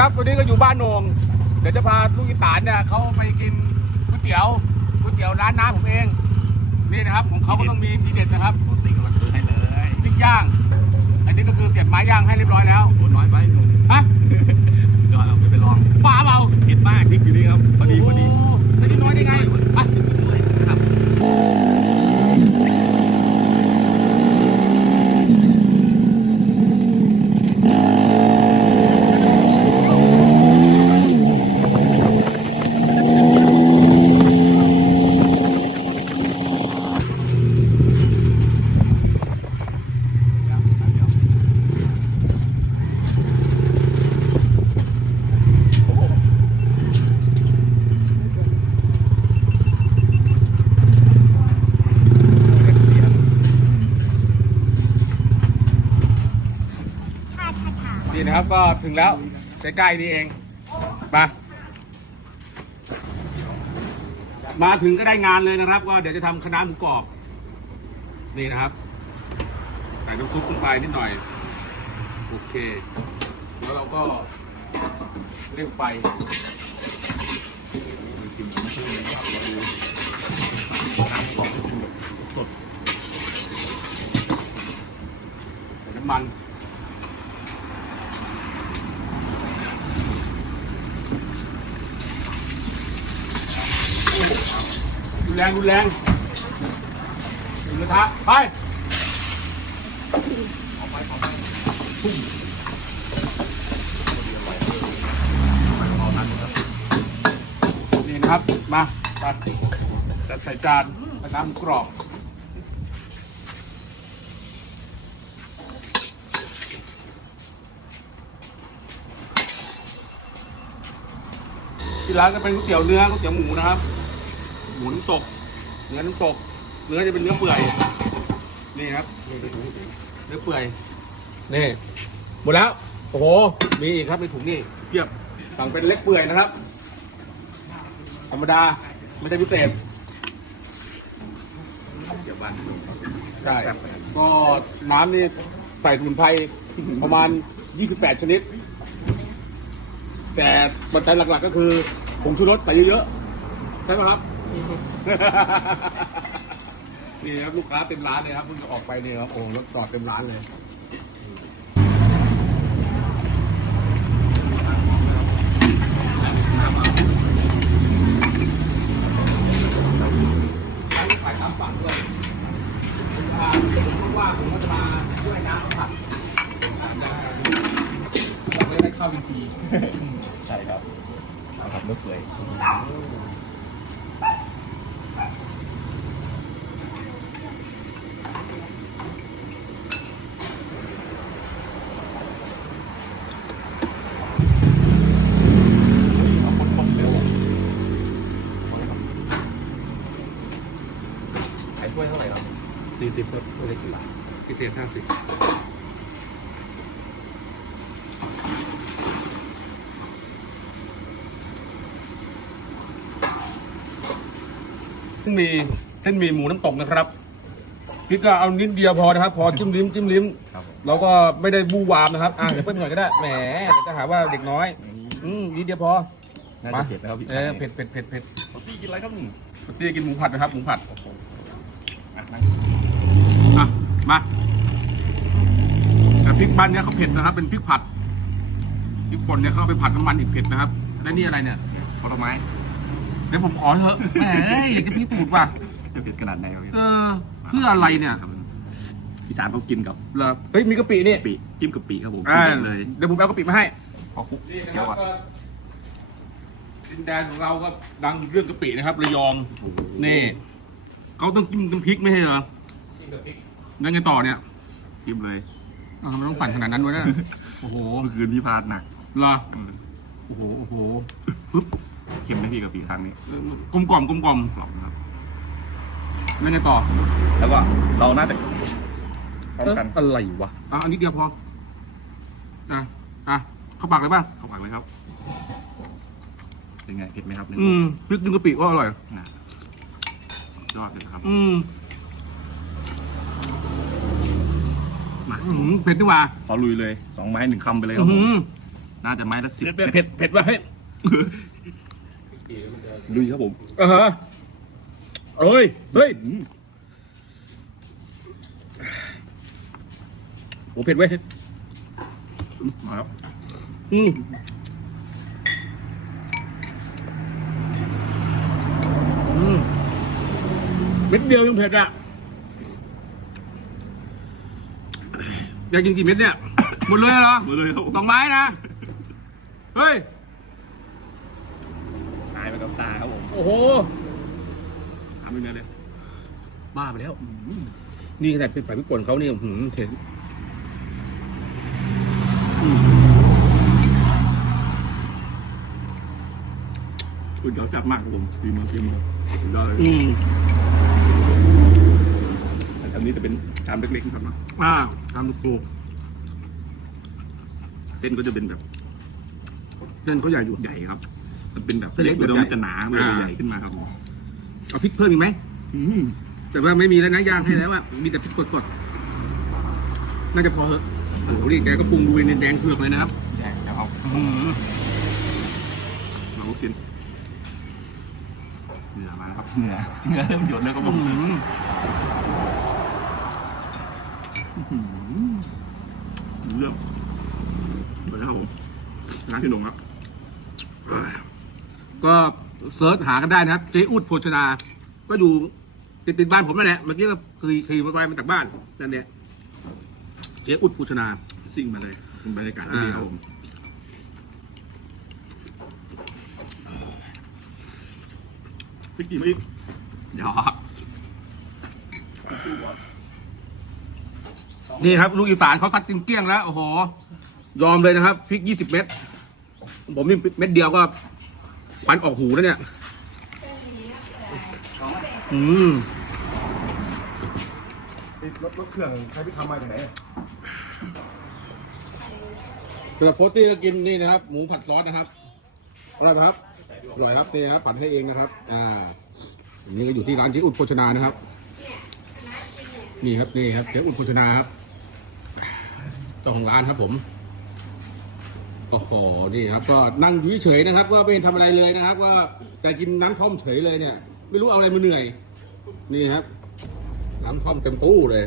ครับวันนี้ก็อยู่บ้านโหนงเดี๋ยวจะพาลูกอีสานเนี่ยเขาไปกินก๋วยเตี๋ยวก๋วยเตี๋ยวร้านน้าผมเอง นี่นะครับของเขาก็ต้องมีทีเด็ดนะครับปกติก็มาซื้อให้เลยปิ้งย่าง อันนี้ก็คือเสียบไม้ย่างให้เรียบร้อยแล้วโอ้น้อยไปหนุ่มฮะสุดยอดเอาไปไปลองบ้าเปล่าเผ็ดมากพริกอยู่นี่ครับพอดีพอดีโอันนี้น้อยได้ไงไป นี่นะครับก็ถึงแล้วใกล้ๆนี่เองมามาถึงก็ได้งานเลยนะครับ ก็เดี๋ยวจะทำคณะน้าหมูกรอบนี่นะครับใส่น้ำซุปลงไปนิดหน่อยโอเค แล้วเราก็เร่งไฟใส่น้ำมัน แรงรุนแรงถึงกระทะไปนี่นะครับมาตัดจัดใส่จานน้ำกรอบที่ร้านก็เป็นก๋วยเตี๋ยวเนื้อก๋วยเตี๋ยวหมูนะครับ หมูน้ำตก เนื้อน้ำตก เนื้อจะเป็นเนื้อเปื่อย นี่ครับ เนื้อเปื่อย นี่ หมดแล้ว โอ้โห มีอีกครับในถุงนี่เพียบสั่งเป็นเล็กเปื่อยนะครับ ธรรมดา ไม่ได้พิเศษเดี๋ยวบ้านใช่ก็น้ำนี่ใส่สมุนไพรประมาณ 28 ชนิด แต่ปัจจัยหลักๆก็คือผงชูรสใส่เยอะๆ ใช่ไหมครับ นี่ครับลูกค้าเต็มร้านเลยครับเพิ่งจะออกไปเนี่ยครับโอ้รถจอดเต็มร้านเลยขายตามฝั่งด้วยอ่าว่าผมก็จะมาช่วยน้ำผัดเราไม่ได้เข้าวิธีใช่ครับเอาครับเนื้อเปื่อย เอาคนคนเร็ว ขาย ถ้วยเท่าไหร่ครับสี่สิบครับตัวเล็กสิบบาทพิเศษห้าสิบเส้นหมีเส้นหมีหมูน้ำตกนะครับพริกก็เอานิดเดียวพอนะครับ พอจิ้มลิ้มจิ้มลิ้มครับผมแล้วก็ไม่ได้บูวามนะครับอ่าเดี๋ยวเพิ่มหน่อยก็ได้แหมเดี๋ยวจะหาว่าเด็กน้อย อืมนิดเดียวพอน่ามาจะเผ็ดนะครับพี่เออเผ็ดเผ็ดเผ็ดเผ็ดพี่กินอะไรครับหนุ่มปกติกินหมูผัดนะครับหมูผัด อะนั่งอะมาแต่พริกบ้านเนี้ยเขาเผ็ดนะครับ เป็นพริกผัดพริกป่นเนี่ยเขาเอาไปผัดน้ำมันอีกเผ็ดนะครับ และนี่อะไรเนี่ยผลไม้เดี๋ยวผมขอเถอะแหมอยากจะพิสูจน์ว่ะจะเผ็ดขนาดไหนครับพี่เออ เพื่ออะไรเนี่ยอีสานเขากินกับเหรอเฮ้ยมีกะปินี่กะปิจิ้มกะปิครับผมอ่ากินเลยเดี๋ยวผมไปเอากะปิมาให้พอคลุกนี่นะคเกี่รัยวบอะก็ดินแดนของเราก็ดังเรื่องกะปินะครับระยองนี่ เขาต้องกินน้ำพริกไม่ใช่เหรอแล้วไงต่อเนี่ยจิ้มเลยอ้าวทำไมต้องสั่นขนาดนั้นวะเนี่ยโอ้โหเมื่อคืนพี่พลาดหนักเหรออืมโอ้โหโอ้โหเค็มไหมพี่กะปิครั้งนี้กลมกล่อมกลมกล่อมกรอบนะครับแล้วไงต่อแล้วก็เราน่าจะพร้อมกันเอ๊ะอะไรวะอะอันนี้เดียวพออะอะเข้าปากเลยป่ะเข้าปากเลยครับเป็นไงเผ็ดไหมครับอืมพริกนึ่งกะปิก็อร่อย นะ ยอดเลยนะครับอืมอืมเผ็ดดีกว่าขอลุยเลยสองไม้หนึ่งคำไปเลยคอืรับผมมน่าจะไม้ละสิบเผ็ดเผ็ดเผ็ดว่ะเฮ้ยลุยครับผมอ่าฮะเอ้ยเฮ้ยอืมโอ้เผ็ดเว้ยมาแล้วอืมอืม เม็ดเดียวยังเผ็ดอะอยากกินกี่เม็ดเนี่ย หมดเลยเหรอมาเลยครับผมสองไม้นะ เฮ้ยตายไปกับตาครับผมโอ้โหทำเป็นไงเลยบ้าไปแล้วนี่ขนาดเป็นฝ่ายพิกลเขาเนี่ยหืมเห็นคุณเขาจับมากครับผมฝีมือฝีมือสุดยอดเลย อืมอั นนี้จะเป็นชามเล็กๆนะครับเนาะอ่าทำถูกเส้นก็จะเป็นแบบเส้นเขาใหญ่อยู่ ใหญ่ครับ มันเป็นแบบเส้นเล็กแล้วแบบใหญ่มันจะหนามันจะอ่าใหญ่ขึ้นมาครับผมเอาพริกเพิ่มอีกไหมอืมแต่ว่าไม่มีแล้วนะย่างให้แล้วอะมีแต่พริกสดๆน่าจะพอเหอะโอ้โหนี่แกก็ปรุงดูเป็นแดงเผือกเลยนะครับใช่ครับผมอืมมาลูกชิ้นเหนือมาแล้วครับเหนือเหนือเริ่มหยดแล้วครับผมอืม เริ่มเลยครับผมร้านพี่หนุ่มครับ ก็เซิร์ชหากันได้นะครับ เจ๊อุดโภชนา ก็อยู่ติดติดๆบ้านผมนั่นแหละเมื่อกี้ก็คือขี่มอเตอร์ไซค์มาจากบ้านนั่นเนี่ยเจ๊อุดโภชนาซิ่งมาเลยเป็นบรรยากาศที่ดีครับผมพี่กี่ไม่หยอก นี่ครับลูกอีสานเขาซัดกินเกลี้ยงแล้วโอ้โหยอมเลยนะครับพริกยี่สิบเม็ดผมนี่เม็ดเดียวก็ควันออกหูแล้วเนี่ย อืมรถรถเครื่องใครไปทำมาจากไหนสำหรับโฟตี้ก็กินนี่นะครับหมูผัดซอสนะครับอร่อยไหมครับอร่อยครับนี่ครับผัดให้เองนะครับ อ่าอันนี้ก็อยู่ที่ร้านเจ๊อุดโภชนานะครับ นี่ครับนี่ครับเจ๊อุดโภชนาครับ เจ้าของร้านครับผมโอ้โหนี่ครับ ก็นั่งอยู่เฉยๆนะครับ ว่าไม่ทำอะไรเลยนะครับ ว่าแต่กินน้ำท่อมเฉยเลยเนี่ย ไม่รู้เอาอะไรมาเหนื่อย นี่ครับ น้ำท่อมเต็มตู้เลย